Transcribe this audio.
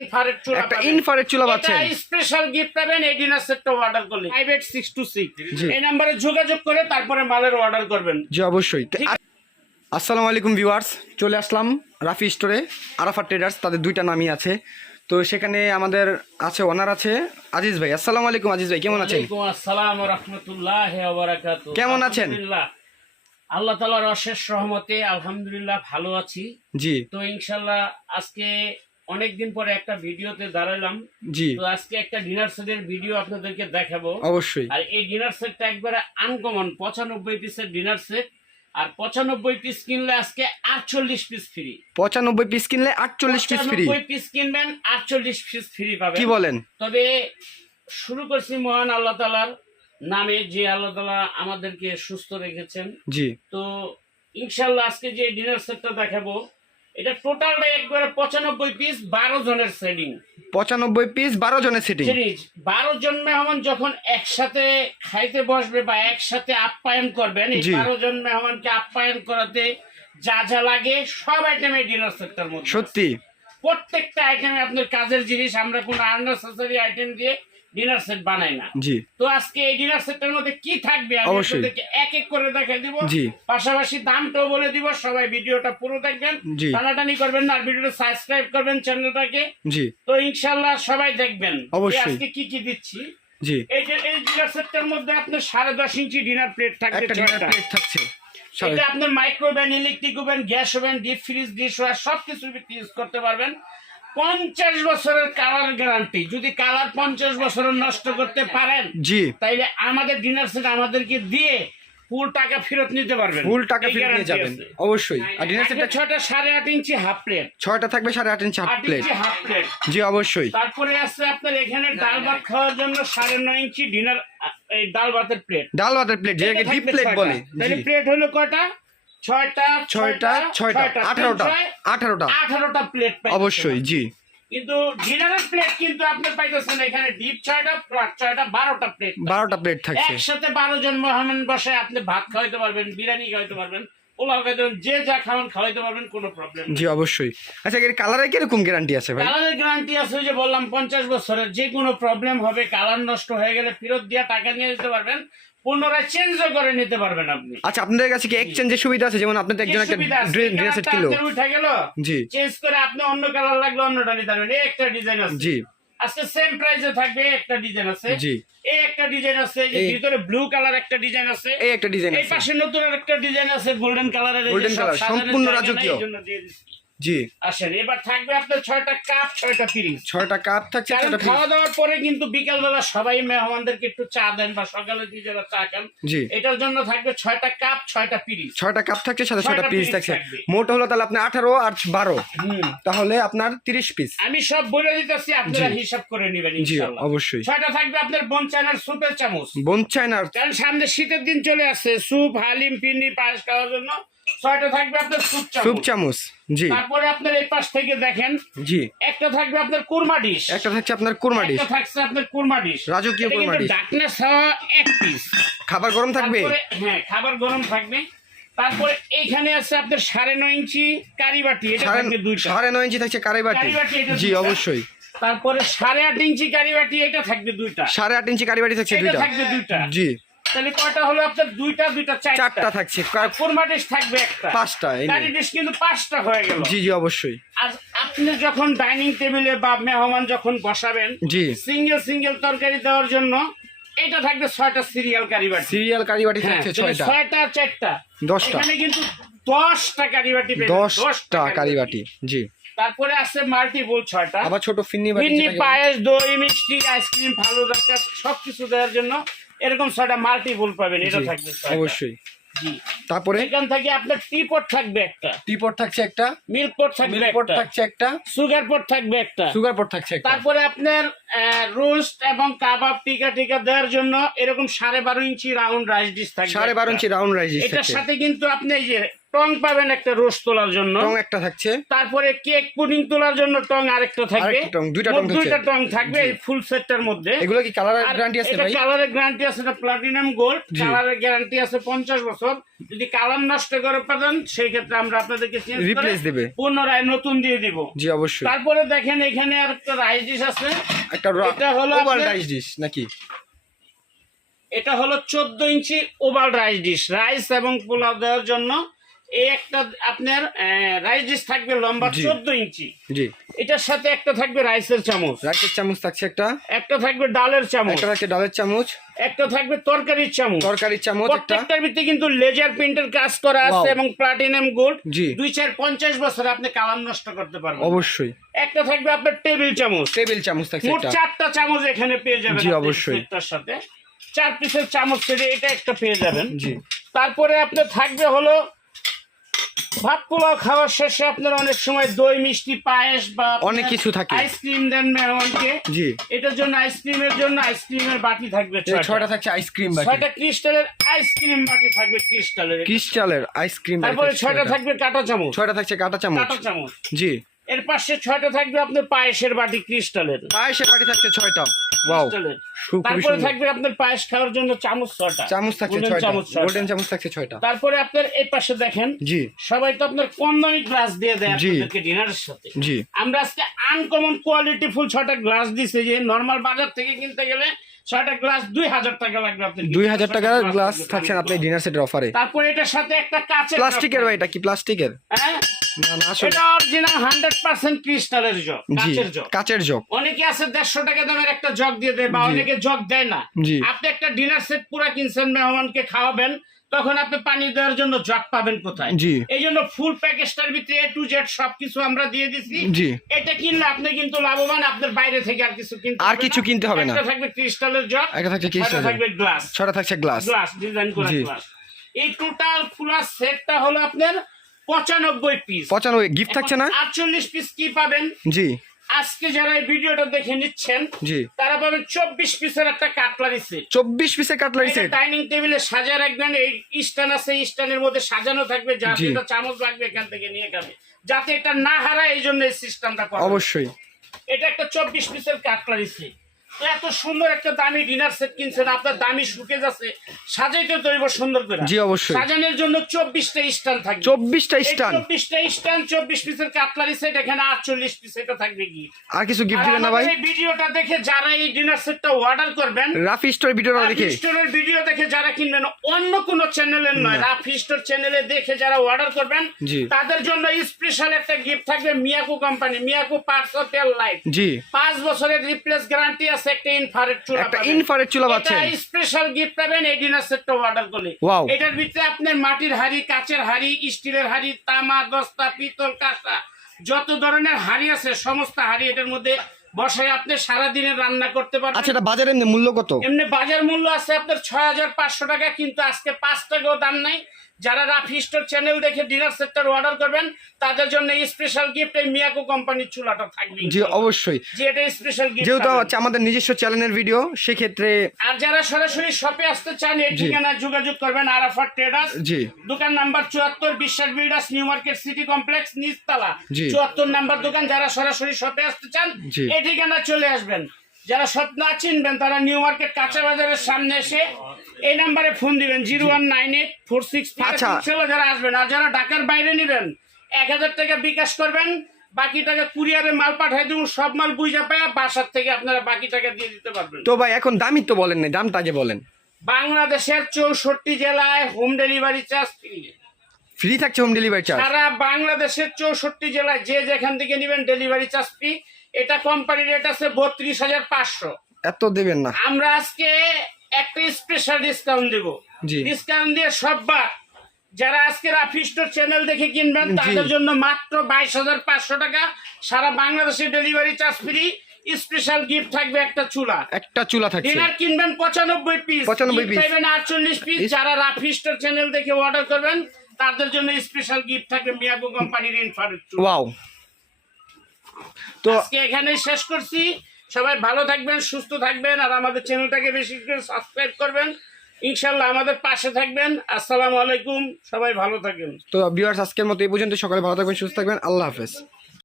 Infrared চুলা একটা পাবেন। ইনফ্রারেড চুলা পাচ্ছেন। এটা স্পেশাল গিফট পাবেন এই ডিনার সেটটা অর্ডার করলে 58626 জি। এই নম্বরে যোগাযোগ করে তারপরে মালের অর্ডার করবেন। জি অবশ্যই। আসসালামু আলাইকুম ভিউয়ার্স, চলে আসলাম রাফি স্টোরে, আরাফাত ট্রেডার্স, তাদের দুইটা নামই আছে। তো সেখানে আমাদের আছে ওনার আছে আজিজ ভাই। আসসালামু আলাইকুম আজিজ ভাই, কেমন আছেন? ওয়ালাইকুম আসসালাম ওয়া রাহমাতুল্লাহি ওয়া বারাকাতুহু। কেমন আছেন? আলহামদুলিল্লাহ, আল্লাহ তাআলার অশেষ রহমতে আলহামদুলিল্লাহ ভালো আছি। জি তো ইনশাআল্লাহ আজকে অনেকদিন পরে একটা ভিডিওতে দাঁড়ালাম। জি তো আজকে একটা ডিনার সেটের ভিডিও আপনাদেরকে দেখাবো। অবশ্যই। আর এই ডিনার সেটটা একবারে আনকমন 95 পিসের ডিনার সেট। আর 95 পিস কিনলে আজকে 48 পিস ফ্রি। 95 পিস কিনলে 48 পিস ফ্রি। 95 পিস কিনবেন 48 পিস ফ্রি পাবেন। কি বলেন? তবে শুরু করছি মহান আল্লাহ তাআলার নামে, যে আল্লাহ তাআলা আমাদেরকে সুস্থ রেখেছেন। জি তো ইনশাআল্লাহ আজকে যে ডিনার সেটটা দেখাবো এটা টোটালটা একবারে 95 পিস 12 জনের সেটিং। 95 পিস 12 জনের সিটিং। 12 জন মেহমান যখন একসাথে খাইতে বসবে বা একসাথে আপ্যায়ন করবেন, এই জি। 12 জন মেহমানকে আপ্যায়ন করাতে যা যা লাগে সব আইটেমে ডিনার সেটটার মধ্যে সত্যি প্রত্যেকটা আইটেমে আপনার কাজের জিনিস, আমরা কোনো আননেসেসারি আইটেম দিয়ে ডিনার সেট বানাই না। জি তো আজকে এই ডিনার সেটের মধ্যে কি থাকবে আমি অবশ্যই। আপনাদেরকে এক এক করে দেখাই দিব। জি। পাশাপাশি দামটাও বলে দিব। সবাই ভিডিওটা পুরো দেখবেন, জি। টানাটানি করবেন না, আর ভিডিওটা সাবস্ক্রাইব করবেন চ্যানেলটাকে। জি তো ইনশাআল্লাহ সবাই দেখবেন অবশ্যই। যে আজকে কি কি দিচ্ছি। জি এই যে এই ডিনার সেটটার মধ্যে আপনার 10.5 ইঞ্চি ডিনার প্লেট থাকবে একটা ডিনার 6টা। প্লেট থাকছে। এটা আপনার microwave oven, electric oven, gas oven, deep fridge, dish wash সবকিছু ইউজ করতে পারবেন। 50 বছরের কালার গ্যারান্টি। যদি কালার 50 বছরের নষ্ট করতে পারেন জি তাইলে আমাদের ডিনার সেট আমাদেরকে দিয়ে ফুল টাকা ফেরত নিতে পারবেন। ফুল টাকা এই ফেরত নিয়ে guarantee যাবেন আছে। অবশ্যই। আর ডিনার সেটটা 6টা 8.5 ইঞ্চি হাফ প্লেট, 6টা থাকবে 8.5 inch half 8 plate. Inch half plate. জি অবশ্যই। তারপরে আছে আপনার এখানে ডাল ভাত খাওয়ার জন্য 9.5 ইঞ্চি ডিনার এই ডাল ভাতের প্লেট। ডাল ভাতের প্লেট, যেটাকে ডিপ প্লেট বলে। জি তাহলে প্লেট হলো কয়টা? 6টা 6টা 18টা 18টা প্লেট পাইতেছেন। অবশ্যই। জি কিন্তু ডিনারের প্লেট কিন্তু আপনি পাইতেছেন এখানে ডিপ 6টা ফ্ল্যাট 6টা 12টা প্লেট। 12টা প্লেট থাকছে। একসাথে 12 জন মেহমান বসে আপনি ভাত খাওয়াইতে পারবেন, বিরিয়ানি খাওয়াইতে পারবেন, পোলাও খাওয়াইতে পারবেন, যে যা খাওয়ান খাওয়াইতে পারবেন, কোনো প্রবলেম জি অবশ্যই। আচ্ছা এর কালারে কিরকম গ্যারান্টি আছে ভাই? কালারের গ্যারান্টি আছে, ওই যে বললাম 50 বছরের। যে কোনো প্রবলেম হবে, কালার নষ্ট হয়ে গেলে ফেরত দিয়ে টাকা নিয়ে যেতে পারবেন, পুনরায় চেঞ্জও করে নিতে পারবেন আপনি। আচ্ছা আপনাদের কাছে কি এক্সচেঞ্জের সুবিধা আছে? যেমন আপনাদের একজন একটা ড্রেস সেট কিলো, উঠে গেল, জি চেঞ্জ করে আপনি অন্য কালার লাগলে অন্যটা নিতে পারবেন। এই একটা ডিজাইন আছে, জি আজকে সেম প্রাইসে থাকবে। একটা ডিজাইন আছে, জি এই একটা ডিজাইন আছে, এই যে এই- ভিতরে ব্লু কালার একটা ডিজাইন আছে, এই একটা ডিজাইন এই আছে। পাশে নতুন একটা ডিজাইন আছে গোল্ডেন কালারের। Golden color, সম্পূর্ণ রাজকীয়। জি আসেন, এবার থাকবে আপনার 6টা কাপ 6টা পিরিচ। 6টা কাপ থাকছে, কারণ 6টা খাওয়া দাওয়ার পরে কিন্তু বিকাল বেলা সবাই মেহমানদেরকে একটু চা দেন বা সকালে নিজেরা চা খান, জি এটার জন্য থাকবে 6টা কাপ 6টা পিরিচ। 6টা কাপ থাকছে, সাথে 6টা 6টা পিস piece থাকছে। থাকবে। মোট হলো তাহলে আপনার 18 আর 12, তাহলে আপনার 30 পিস। আমি সব বলে দিতেছি, আপনারা জি। হিসাব করে নেবেন জি ইনশাআল্লাহ। অবশ্যই। 6টা থাকবে আপনার বোন চায়নার সুপের চামচ। বোন চায়নার কারণ সামনে শীতের দিন চলে আসছে, স্যুপ, হালিম, পিন্নি, পায়েস খাওয়ার জন্য 6টা থাকবে আপনার স্যুপ স্যুপ চামচ। চামচ। জি তারপরে আপনার এই পাশ থেকে দেখেন জি একটা থাকবে আপনার কুরমা ডিশ, একটা থাকছে আপনার কুরমা ডিশ, একটা থাকছে আপনার কুরমা ডিশ, রাজকীয় এটা কুরমা কিন্তু ডিশ। ডাকনা ছাওয়া এক পিস। খাবার গরম থাকবে। তারপরে হ্যাঁ, খাবার গরম থাকবে। তারপরে এইখানে আছে আপনার 9.5 ইঞ্চি কারি বাটি, এটা থাকবে 2টা। 9.5 ইঞ্চি থাকছে কারি বাটি। কারি বাটি এটা জি 2টা। অবশ্যই। তারপরে 8.5 ইঞ্চি কারি বাটি, এটা থাকবে 2টা। 8.5 ইঞ্চি কারি বাটি থাকছে এটা 2টা। থাকবে 2টা। জি তাহলে কয়টা হলো আপনার? 2টা 4টা 4টা থাকছে। কুরমা ডিশ থাকবে একটা, 5টা। কারি ডিশ কিন্তু 5টা হয়ে গেল। জি জি অবশ্যই। আর আপনি যখন ডাইনিং টেবিলে বা মেহমান যখন বসাবেন, জি সিঙ্গেল সিঙ্গেল তরকারি দেওয়ার জন্য এটা থাকবে 6টা সিরিয়াল কারি বাটি। সিরিয়াল কারি বাটি হ্যাঁ, থাকছে তাহলে 6টা। 6টা 4টা 10টা। এখানে কিন্তু 10টা কারি বাটি পেয়ে যাবেন, 10টা কারি বাটি। জি তারপরে আছে মাল্টিপুল 6টা, আবার ছোট ফিন্নি বাটি ফিরনি, যেটাকে- পায়েস, দই, মিষ্টি, আইসক্রিম, ফালুদা সবকিছু দেওয়ার জন্য এরকম 6টা মাল্টিপুল পাবেন। এটা জি, থাকবে 6টা। অবশ্যই। জি। তারপরে এখান থেকে আপনার টি পট থাকবে একটা, টিপট থাকছে একটা, মিল্ক পট থাকবে মিল্ক পট একটা, থাকছে একটা, সুগার পট থাকবে একটা। সুগার পট থাকছে একটা। তারপরে আপনার রোস্ট এবং কাবাব টিকা টিকা দেওয়ার জন্য এরকম 12.5 ইঞ্চি রাউন্ড রাইস ডিশ থাকবে 12.5 ইঞ্চি রাউন্ড রাইস এটার থাকছে। সাথে কিন্তু আপনি এই যে টং পাবেন একটা রোস্ট তোলার জন্য, টং একটা থাকছে, তারপরে কেক পুডিং তোলার জন্য টং আরেকটা থাকবে, আরেকটা টং, দুইটা টং মোট থাকছে। দুইটা টং থাকবে এই ফুল সেটটার মধ্যে। এগুলো কি কালার আর গ্যারান্টি আছে এটা ভাই? কালারের গ্যারান্টি আছে, এটা প্লাটিনাম গোল্ড, কালারের গ্যারান্টি আছে 50 বছর। যদি কালার নষ্ট করে পারেন সেই ক্ষেত্রে আমরা আপনাদেরকে চেঞ্জ করে রিপ্লেস দেবে, পুনরায় নতুন দিয়ে দিব। জি অবশ্যই। তারপরে দেখেন এখানে আরেকটা রাইস ডিশ আছে, একটা এটা হলো ওভাল আপনার- রাইস ডিশ নাকি? এটা হলো 14 ইঞ্চি ওভাল রাইস ডিশ, রাইস এবং পোলাও দেওয়ার জন্য। এই একটা আপনার রাইস ডিশ থাকবে লম্বা জি। 14 ইঞ্চি। জি, এটার সাথে একটা থাকবে রাইসের চামচ, রাইসের চামচ থাকছে একটা, একটা থাকবে ডালের চামচ, একটা থাকছে ডালের চামচ, একটা থাকবে তরকারির চামচ। তরকারির চামচ একটা, প্রত্যেকটার ভিতরে কিন্তু লেজার প্রিন্টের কাজ করা আছে Wow. এবং প্লাটিনাম গোল্ড। জি 2-4-50 বছর আপনি কালার নষ্ট করতে পারবেন। অবশ্যই। একটা থাকবে আপনার টেবিল চামচ, টেবিল চামচ থাকছে মোট একটা, 4টা চামচ এখানে পেয়ে যাবেন। জি, আপনি অবশ্যই। সেটটার সাথে 4 পিসের চামচ সেটে এটা একটা পেয়ে যাবেন। জি তারপরে আপনার থাকবে হলো ভাত পোলাও খাওয়ার শেষে আপনার অনেক সময় দই মিষ্টি পায়েস বা অনেক কিছু থাকে। আইসক্রিম দেন মেহমানকে, জি। এটার জন্য আইসক্রিমের বাটি থাকবে এই ছয়টা থাকছে আইসক্রিম বাটি, 6টা ক্রিস্টালের আইসক্রিম বাটি থাকবে ক্রিস্টালের। ক্রিস্টালের আইসক্রিম বাটি তারপরে থাকছে 6টা ছয়টা। থাকবে কাঁটা চামচ, ছয়টা থাকছে কাঁটা চামচ, কাঁটা চামচ। জি। এর পাশে 6টা থাকবে আপনার পায়েসের বাটি ক্রিস্টালের, পায়েসের বাটি থাকছে ছয়টা, ওয়াও, ক্রিস্টালের। খুবই তারপরে সুন্দর। থাকবে আপনার পায়েস খাওয়ার জন্য চামচ 6টা, চামচ থাকছে golden ছয়টা, চামচ 6টা। গোল্ডেন চামচ থাকছে ছয়টা, তারপরে আপনার এই পাশে দেখেন জি সবাই তো আপনার কম দামি গ্লাস দিয়ে দেয় জি। আপনাদেরকে ডিনারের সাথে। জি আমরা আজকে আনকমন কোয়ালিটি ফুল 6টা গ্লাস দিছে, যে নরমাল বাজার থেকে কিনতে গেলে 6টা গ্লাস 2000 টাকা লাগবে আপনার। 2000 টাকার গ্লাস থাকছেন আপনি ডিনার সেটের অফারে। তারপরে এটার সাথে একটা কাচের প্লাস্টিকের ভাই, এটা কি প্লাস্টিকের? হ্যাঁ, না না আসলে এটা অরিজিনাল 100% ক্রিস্টালের জগ, জি কাচের জগ। কাচের জগ, অনেকে আছে 150 টাকা দামের একটা জগ দিয়ে দেয়, বা জি। অনেকে জগ দেয় না। জি আপনি একটা ডিনার সেট পুরো কিনছেন, মেহমানকে খাওয়াবেন, তখন আপনি পানি দেওয়ার জন্য জগ পাবেন কোথায়? জি এই জন্য ফুল প্যাকেজটার ভিতরে A to Z সবকিছু আমরা দিয়ে দিছি। জি। এটা কিনলে আপনি কিন্তু লাভবান, আপনার বাইরে থেকে আর কিছু কিনতে আর হবে কিছু না। কিনতে হবে না। একটা থাকবে ক্রিস্টালের জগ, একটা থাকছে একটা ক্রিস্টাল, থাকবে গ্লাস, ছয়টা থাকছে গ্লাস, গ্লাস ডিজাইন করা জি। গ্লাস। এই টোটাল ফুল সেটটা হলো আপনার 95 পিস। 95 গিফট থাকছে না? 48 পিস কি পাবেন? জি আজকে যারা এই ভিডিওটা দেখে নিচ্ছেন জি। তারা পাবেন 24 পিসের একটা কাটলারি সেট। 24 পিসের কাটলারি সেট, ডাইনিং টেবিলে সাজায় রাখবেন, এই স্ট্যান্ড আছে, স্ট্যান্ডের মধ্যে সাজানো থাকবে, যাতে জি। এটা চামচ লাগবে এখান থেকে নিয়ে খাবে, যাতে এটা না হারায়, এই জন্য এই সিস্টেমটা করা। অবশ্যই। এটা একটা 24 পিসের কাটলারি সেট। তো এত সুন্দর একটা দামি ডিনার সেট কিনছেন, আপনার দামি সুকেজ আছে, সাজাইতে তৈব সুন্দর করে। জি অবশ্যই। সাজানোর জন্য 24টা স্ট্যান্ড থাকবে, 24টা এই স্টান, 24টা স্ট্যান্ড 24 পিসের কাটলারি সেট, এখানে 48 পিস এটা থাকবে কি। আর কিছু গিফট আর দিবেন না ভাই? আমাদের এই ভিডিওটা দেখে যারা এই ডিনার সেটটা অর্ডার করবেন, রাফি স্টোর ভিডিওটা দেখে, স্টোরের ভিডিও দেখে যারা কিনবেন, অন্য কোন চ্যানেলের নয়, রাফি স্টোর চ্যানেলে দেখে যারা অর্ডার করবেন, জি। তাদের জন্য স্পেশাল একটা গিফট থাকবে Miyako company, Miyako parts of life. জি 5 বছরের রিপ্লেস গ্যারান্টি আছে, একটা ইনফ্রারেড চুলা একটা পাবেন। ইনফ্রারেড চুলা পাচ্ছেন। এটা স্পেশাল গিফট পাবেন এই ডিনার সেটটা অর্ডার করলে। Wow. এটার ভিতরে আপনার মাটির হাড়ি, কাচের হাড়ি, স্টিলের হাড়ি, তামা, দস্তা, পিতল, কাঁসা, যত ধরনের হাড়ি আছে সমস্ত হাড়ি এটার মধ্যে বসায় আপনি সারা দিনের রান্না করতে পারবেন। আচ্ছা, এটা বাজারের মূল্য কত? এমনি বাজার মূল্য আছে আপনার 6500 টাকা, কিন্তু আজকে 5 টাকাও দাম নাই। যারা রাফি স্টোর চ্যানেল দেখে ডিনার সেটটার অর্ডার করবেন তাদের জন্য স্পেশাল গিফট এই মিয়াকো কোম্পানির চুলাটা থাকবে। জি অবশ্যই, যে এটা স্পেশাল গিফট। যেহেতু হচ্ছে আমাদের নিজস্ব চ্যানেলের ভিডিও, সেক্ষেত্রে আর যারা সরাসরি শপে আসতে চান এই জি। ঠিকানায় যোগাযোগ করবেন, আরাফাত ট্রেডার্স, জি দোকান number 74, Biswas builders, new market city complex, নিচতলা, জি। 74 নাম্বার দোকান। যারা সরাসরি শপে আসতে চান জি। এই ঠিকানায় চলে আসবেন। যারা শপ না চিনবেন তারা নিউ মার্কেট কাঁচা বাজারের সামনে এসে এই নাম্বারে ফোন দিবেন 019846। আচ্ছা। যারা আসবেন, আর যারা ঢাকার বাইরে নেবেন 1000 টাকা বিকাশ করবেন, বাকি টাকা কুরিয়ারে মাল পাঠিয়ে দেবো, সব মাল বুঝা পায় বাসার থেকে আপনারা বাকি টাকা দিয়ে দিতে পারবেন। তো ভাই এখন দামই তো বলেন না, দামটা আগে বলেন। বাংলাদেশের 64 জেলায় home delivery charge free. Free থাকছে হোম ডেলিভারি চার্জ? সারা বাংলাদেশের 64 জেলায় যে যেখান থেকে নেবেন ডেলিভারি চার্জ ফ্রি। এটা কোম্পানি রেট আছে 32,500। এত দেবেন না। আমরা আজকে একটা স্পেশাল ডিসকাউন্ট দেব। জি। ডিসকাউন্ট দিয়ে সববার যারা আজকে রাফি স্টোর চ্যানেল দেখে কিনবেন জি। তাদের জন্য মাত্র 22,500 টাকা, সারা বাংলাদেশে delivery charge free. Special gift থাকবে একটা চুলা, একটা চুলা থাকছে। ডিনার কিনবেন 95 পিস, 95 পিস। পাবেন 48 পিস। যারা রাফি স্টোর চ্যানেল দেখে অর্ডার করবেন তাদের জন্য স্পেশাল গিফট থাকবে মিয়াকো কোম্পানির ইনফ্রারেড চুলা। ওয়াও। তো আজকে এখানেই শেষ করছি। সবাই ভালো থাকবেন, সুস্থ থাকবেন, আর আমাদের চ্যানেলটাকে বেশি করে সাবস্ক্রাইব করবেন। ইনশাল্লাহ আমাদের পাশে থাকবেন। আসসালামু আলাইকুম, সবাই ভালো থাকেন। তো ভিউয়ার্স আজকের মতো এই পর্যন্ত, সকালে ভালো থাকবেন, সুস্থ থাকবেন, আল্লাহ হাফেজ।